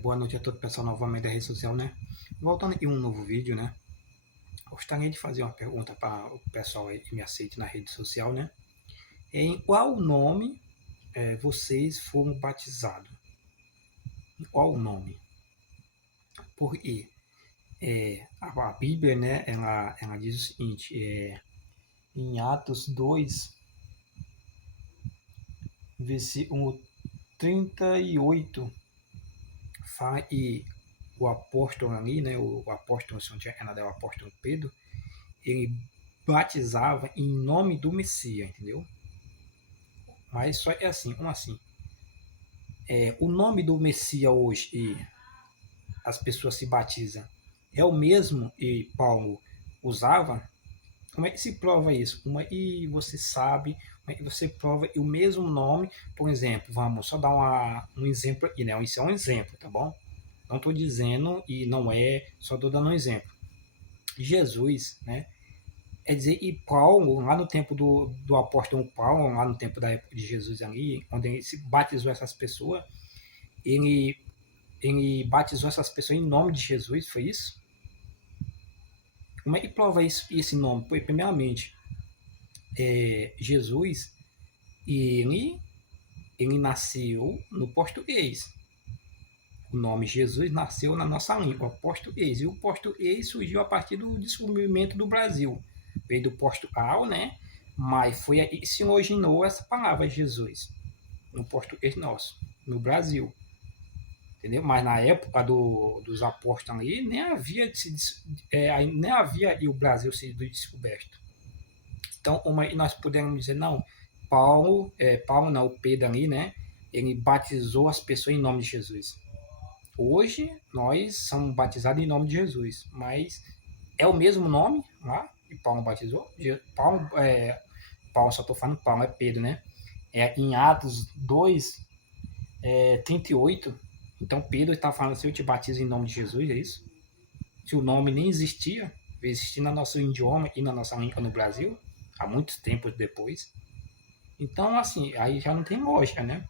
Boa noite a todo o pessoal novamente da rede social, né? Voltando aqui um novo vídeo, né? Gostaria de fazer uma pergunta para o pessoal aí que me aceite na rede social, né? Em qual nome vocês foram batizados? Em qual nome? Porque a Bíblia, né? Ela diz o seguinte, em Atos 2, versículo 38, fala e o apóstolo ali, né? O apóstolo, se não tinha nada, é o apóstolo Pedro, ele batizava em nome do Messias, entendeu? Mas só é assim, o nome do Messias hoje e as pessoas se batizam é o mesmo e Paulo usava? Como é que se prova isso? Como é que você sabe? Como é que você prova o mesmo nome? Por exemplo, vamos só dar um exemplo aqui, né? Isso é um exemplo, tá bom? Não estou dizendo e não é, só estou dando um exemplo. Jesus, né? É dizer, e Paulo, lá no tempo do apóstolo Paulo, lá no tempo da época de Jesus ali, onde ele se batizou essas pessoas, ele, ele batizou essas pessoas em nome de Jesus, foi isso? Como é que prova isso, esse nome? Primeiramente, Jesus, ele nasceu no português. O nome Jesus nasceu na nossa língua, português. E o português surgiu a partir do descobrimento do Brasil. Veio do Portugal, né? Mas foi aí que se originou essa palavra Jesus, no português nosso, no Brasil. Entendeu? Mas na época dos apóstolos ali, nem havia o Brasil sido descoberto. Então, como nós podemos dizer, não, Paulo não, o Pedro ali, né? Ele batizou as pessoas em nome de Jesus. Hoje, nós somos batizados em nome de Jesus, mas é o mesmo nome lá que Paulo batizou? Paulo, só estou falando Paulo, é Pedro, né? Em Atos 2, 38. Então Pedro está falando assim, eu te batizo em nome de Jesus, é isso? Se o nome nem existia, existia no nosso idioma e na nossa língua no Brasil, há muitos tempos depois. Então, assim, aí já não tem lógica, né?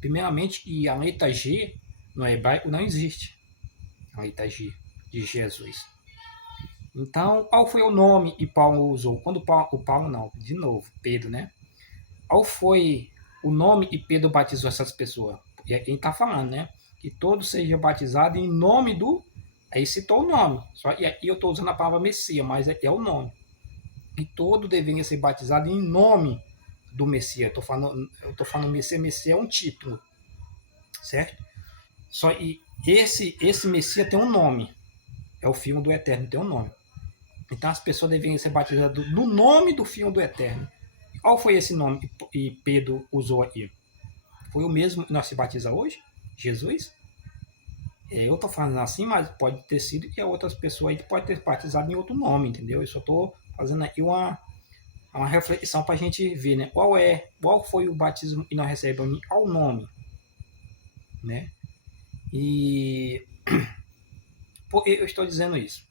Primeiramente, e a letra G no hebraico não existe. A letra G de Jesus. Então, qual foi o nome que Paulo usou? Quando o Paulo não, de novo, Pedro, né? Qual foi o nome que Pedro batizou essas pessoas? E é quem está falando, né? Que todos sejam batizados em nome do. Aí citou o nome. E aqui eu estou usando a palavra Messias, mas é o nome. E todos deveriam ser batizados em nome do Messias. Eu tô falando Messias é um título, certo? Só e esse Messias tem um nome. É o Filho do Eterno, tem um nome. Então as pessoas deveriam ser batizadas no nome do Filho do Eterno. Qual foi esse nome que Pedro usou aqui? Foi o mesmo que nós se batiza hoje? Jesus? Eu estou falando assim, mas pode ter sido que outras pessoas aí podem ter batizado em outro nome, entendeu? Eu só estou fazendo aqui uma reflexão para a gente ver, né? Qual foi o batismo que nós recebemos? Qual o nome, né? E por que eu estou dizendo isso?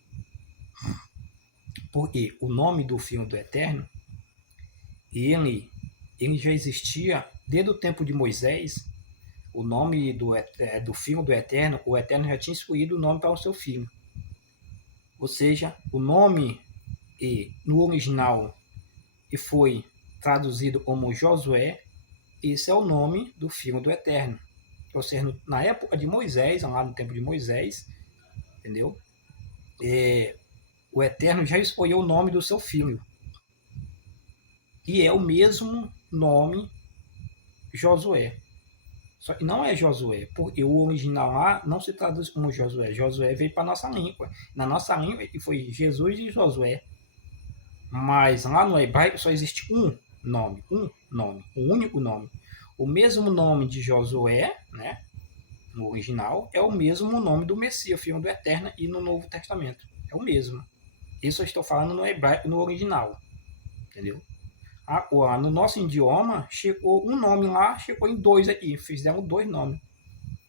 Porque o nome do Filho do Eterno, ele já existia desde o tempo de Moisés. O nome do Filho do Eterno, o Eterno já tinha escolhido o nome para o seu filho. Ou seja, o nome no original e foi traduzido como Josué, esse é o nome do Filho do Eterno. Ou seja, na época de Moisés, lá no tempo de Moisés, entendeu? O Eterno já escolheu o nome do seu filho. E é o mesmo nome Josué. Só que não é Josué, porque o original lá não se traduz como Josué. Josué veio para a nossa língua. Na nossa língua foi Jesus e Josué. Mas lá no hebraico só existe um nome, um único nome. O mesmo nome de Josué, né, no original, é o mesmo nome do Messias, Filho do Eterno, e no Novo Testamento. É o mesmo. Isso eu estou falando no hebraico, no original. Entendeu? Agora, no nosso idioma, chegou um nome lá, chegou em dois aqui. Fizeram dois nomes.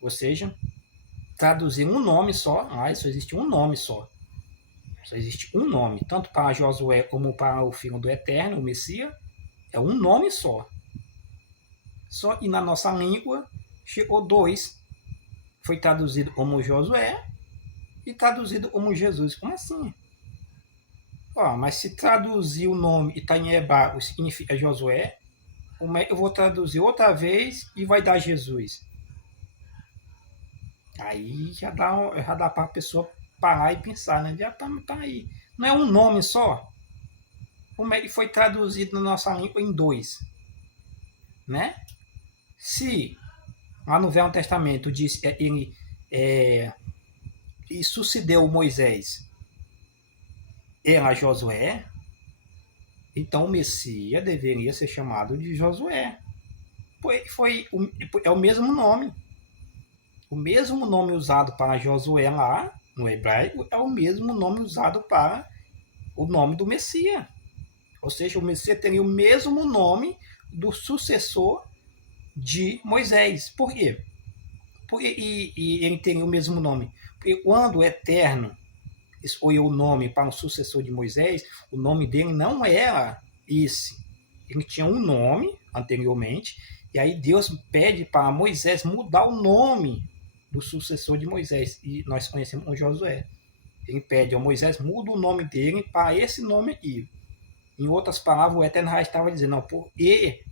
Ou seja, traduzir um nome só, mas só existe um nome só. Só existe um nome, tanto para Josué como para o Filho do Eterno, o Messias, é um nome só. E na nossa língua chegou dois. foi traduzido como Josué e traduzido como Jesus. Como assim? Mas se traduzir o nome e está em hebraico significa Josué, eu vou traduzir outra vez e vai dar Jesus. Aí já dá para a pessoa parar e pensar, né? Já tá aí. Não é um nome só? Como ele foi traduzido na nossa língua em dois, né? Se lá no Velho Testamento diz ele e sucedeu Moisés era Josué, então o Messias deveria ser chamado de Josué. É o mesmo nome. O mesmo nome usado para Josué lá no hebraico é o mesmo nome usado para o nome do Messias. Ou seja, o Messias teria o mesmo nome do sucessor de Moisés. Por quê? E ele teria o mesmo nome? Porque quando o Eterno escolheu o nome para o sucessor de Moisés, o nome dele não era esse. Ele tinha um nome anteriormente, e aí Deus pede para Moisés mudar o nome do sucessor de Moisés, e nós conhecemos o Josué. Ele pede a Moisés, muda o nome dele para esse nome aqui. Em outras palavras, o Eterno já estava dizendo, não, porque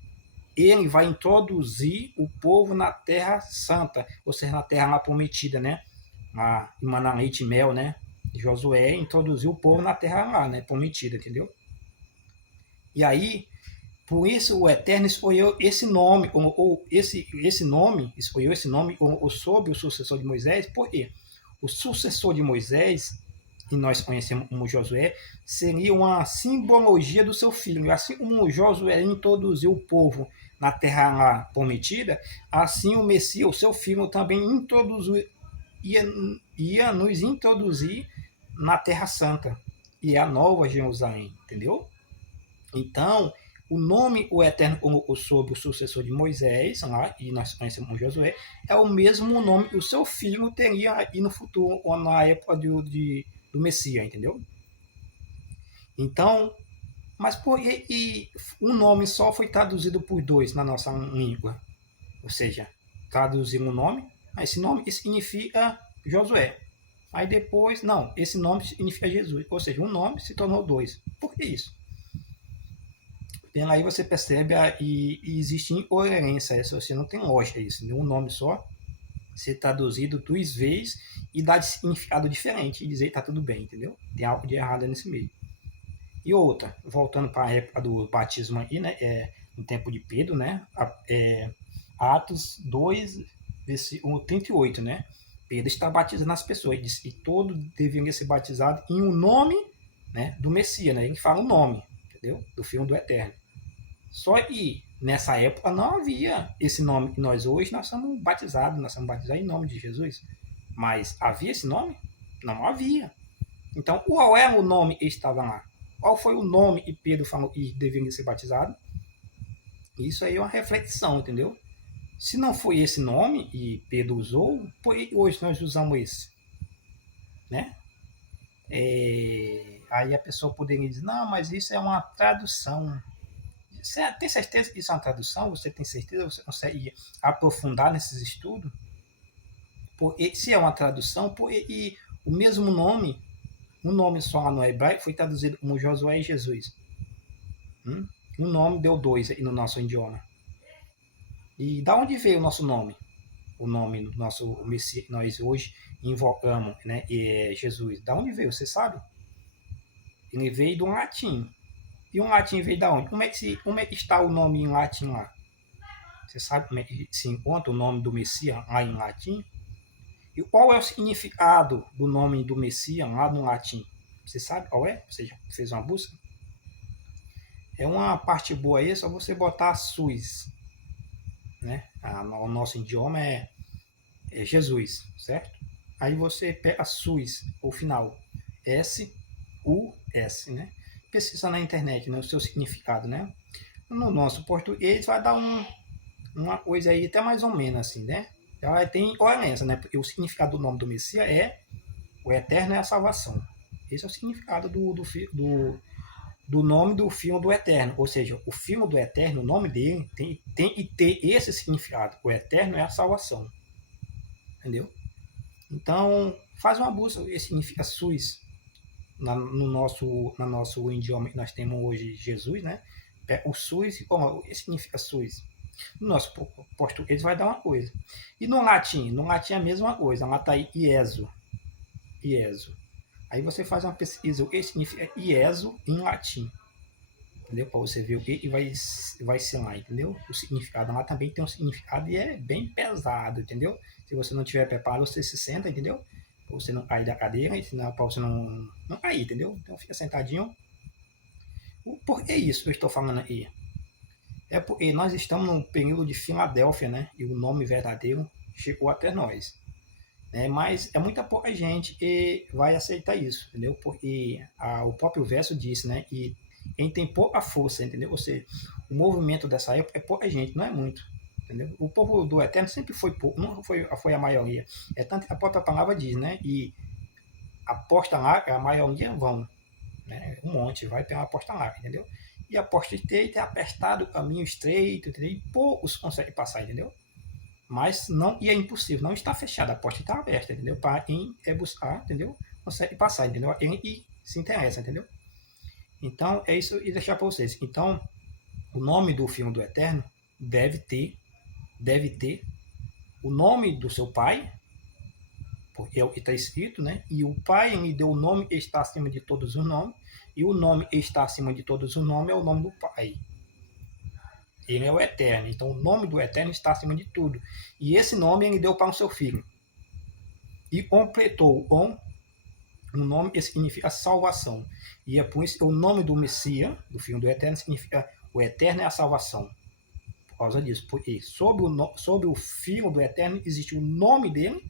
ele vai introduzir o povo na Terra Santa, ou seja, na Terra lá prometida, né? Em Leite e Mel, né? Josué introduziu o povo na Terra lá, né? Prometida, entendeu? E aí, por isso o Eterno escolheu esse nome, escolheu esse nome sobre o sucessor de Moisés, porque o sucessor de Moisés, que nós conhecemos como Josué, seria uma simbologia do seu filho. Assim como Josué introduziu o povo na terra lá prometida, assim o Messias, o seu filho, também ia nos introduzir na Terra Santa, e a Nova Jerusalém, entendeu? Então, o nome, o Eterno, sobre o sucessor de Moisés, lá, e nós conhecemos Josué, é o mesmo nome que o seu filho teria aí no futuro, ou na época do Messias, entendeu? Então, mas um nome só foi traduzido por dois na nossa língua. Ou seja, traduzir um nome, esse nome significa Josué. Aí depois, não, esse nome significa Jesus. Ou seja, um nome se tornou dois. Por que isso? Aí você percebe e existe incoerência, você não tem lógica isso. Um nome só ser traduzido duas vezes e dar significado diferente e dizer que tá tudo bem, entendeu? Tem algo de errado nesse meio. E outra, voltando para a época do batismo aí, né? No tempo de Pedro, né? Atos 2, versículo 38, né? Pedro está batizando as pessoas, diz que todos deveriam ser batizados em um nome, né, do Messias, né? Ele fala o nome, entendeu? Do Filho do Eterno. Só que nessa época não havia esse nome que nós hoje nós somos batizados em nome de Jesus. Mas havia esse nome? Não havia. Então, qual era o nome que estava lá? Qual foi o nome que Pedro falou que deveria ser batizado? Isso aí é uma reflexão, entendeu? Se não foi esse nome e Pedro usou, por que hoje nós usamos esse? Né? Aí a pessoa poderia dizer, não, mas isso é uma tradução. Você tem certeza que isso é uma tradução? Você tem certeza que você consegue aprofundar nesses estudos? Se é uma tradução, e o mesmo nome, um nome só lá no hebraico, foi traduzido como Josué e Jesus. Um nome deu dois aí no nosso idioma. E da onde veio o nosso nome? O nome do nosso Messias, nós hoje invocamos, né? Jesus. Da onde veio? Você sabe? Ele veio do latim. E o latim veio da onde? Como é que está o nome em latim lá? Você sabe como é que se encontra o nome do Messias lá em latim? E qual é o significado do nome do Messias lá no latim? Você sabe qual é? Você já fez uma busca? É uma parte boa aí, é só você botar SUS. Né? O nosso idioma é Jesus, certo? Aí você pega SUS, o final. S-U-S, né? Pesquisa na internet, né? O seu significado, né? No nosso português vai dar uma coisa aí até mais ou menos assim, né? Ela tem coerência, né? Porque o significado do nome do Messias é o Eterno é a salvação. Esse é o significado do nome do Filho do Eterno. Ou seja, o Filho do Eterno, o nome dele tem que ter esse significado. O Eterno é a salvação. Entendeu? Então, faz uma busca, esse significa SUS. No nosso idioma que nós temos hoje, Jesus, né? O SUS, como significa SUS? No nosso português vai dar uma coisa. E no latim? No latim é a mesma coisa. Lá está aí IESO. IESO. Aí você faz uma pesquisa, o que significa IESO em latim. Entendeu? Para você ver o que vai ser lá, entendeu? O significado lá também tem um significado e é bem pesado, entendeu? Se você não tiver preparado, você se senta, entendeu? Para você não cair da cadeira, para você não cair, entendeu? Então fica sentadinho. Por que isso que eu estou falando aí? É porque nós estamos num período de Filadélfia, né? E o nome verdadeiro chegou até nós. Né? Mas é muita pouca gente que vai aceitar isso, entendeu? Porque o próprio verso diz, né? E quem tem pouca força, entendeu? Ou seja, o movimento dessa época é pouca gente, não é muito. Entendeu? O povo do Eterno sempre foi pouco, não foi a maioria. É tanto que a própria palavra diz, né? E aposta lá, a maioria vão. Né? Um monte, vai ter uma aposta lá, entendeu? E a aposta estreita é apertado, o caminho estreito, entendeu? E poucos conseguem passar, entendeu? Mas não, e é impossível, não está fechada, a porta está aberta, entendeu? Para quem é buscar, entendeu? Consegue passar, entendeu? E se interessa, entendeu? Então, é isso e deixar para vocês. Então, o nome do filme do Eterno deve ter o nome do seu pai, porque é o que está escrito, né? E o pai me deu o nome que está acima de todos os nomes, e o nome que está acima de todos os nomes é o nome do pai. Ele é o Eterno, então o nome do Eterno está acima de tudo. E esse nome ele deu para o seu filho. E completou com um nome que significa salvação. E é por isso que o nome do Messias, do Filho do Eterno, significa o Eterno é a salvação. Por causa disso. Porque sobre o Filho do Eterno existe o nome dele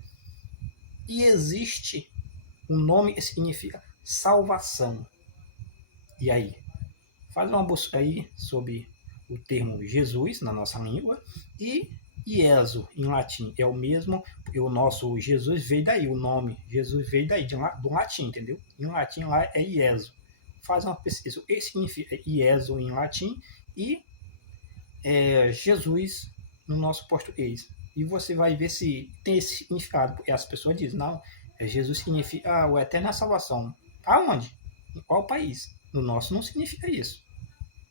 e existe um nome que significa salvação. E aí? Faz uma busca aí sobre o termo Jesus na nossa língua e Ieso em latim é o mesmo, porque o nosso Jesus veio daí, o nome Jesus veio daí do latim, entendeu? Em latim lá é Ieso. Faz uma pesquisa, o que significa Ieso em latim e Jesus no nosso português. E você vai ver se tem esse significado, porque as pessoas dizem, não, Jesus significa o eterno é a salvação. Aonde? Em qual país? No nosso não significa isso.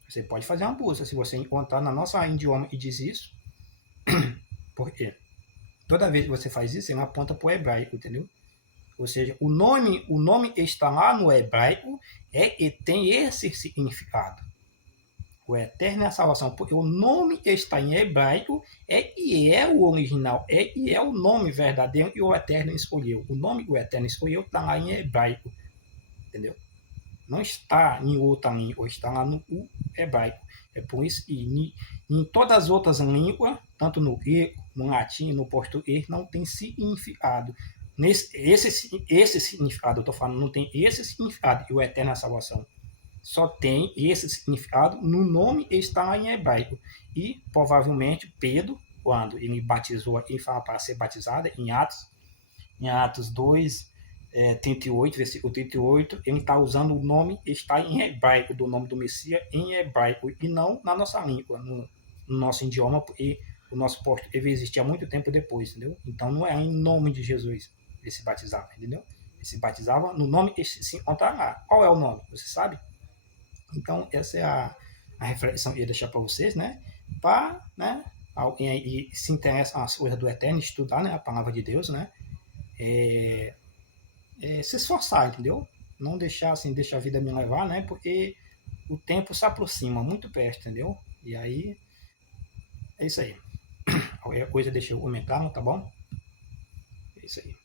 Você pode fazer uma busca. Se você encontrar na nossa idioma e diz isso, por quê? Toda vez que você faz isso, você aponta para o hebraico, entendeu? Ou seja, o nome está lá no hebraico e tem esse significado. O eterno é a salvação, porque o nome está em hebraico e é o original, e é o nome verdadeiro que o eterno escolheu. O nome que o eterno escolheu está lá em hebraico, entendeu? Não está em outra língua, está lá no hebraico. É por isso que em todas as outras línguas, tanto no grego, no latim, no português, não tem significado. Esse significado, eu estou falando, não tem esse significado, e o eterno é a salvação. Só tem esse significado no nome que está lá em hebraico. E provavelmente Pedro, quando ele batizou, ele fala para ser batizado em Atos 2, 38, versículo 38, ele está usando o nome, está em hebraico, do nome do Messias em hebraico, e não na nossa língua, no nosso idioma, porque o nosso português existia muito tempo depois, entendeu? Então não é em nome de Jesus ele se batizava, entendeu? Ele se batizava no nome que se encontra lá. Qual é o nome? Você sabe? Então essa é a reflexão que eu ia deixar para vocês, né? Para, né? Alguém aí se interessa nas coisas do Eterno, estudar, né? A palavra de Deus, né? Se esforçar, entendeu? Não deixar assim, deixar a vida me levar, né? Porque o tempo se aproxima muito perto, entendeu? E aí é isso aí. Qualquer coisa deixa eu comentar, tá bom? É isso aí.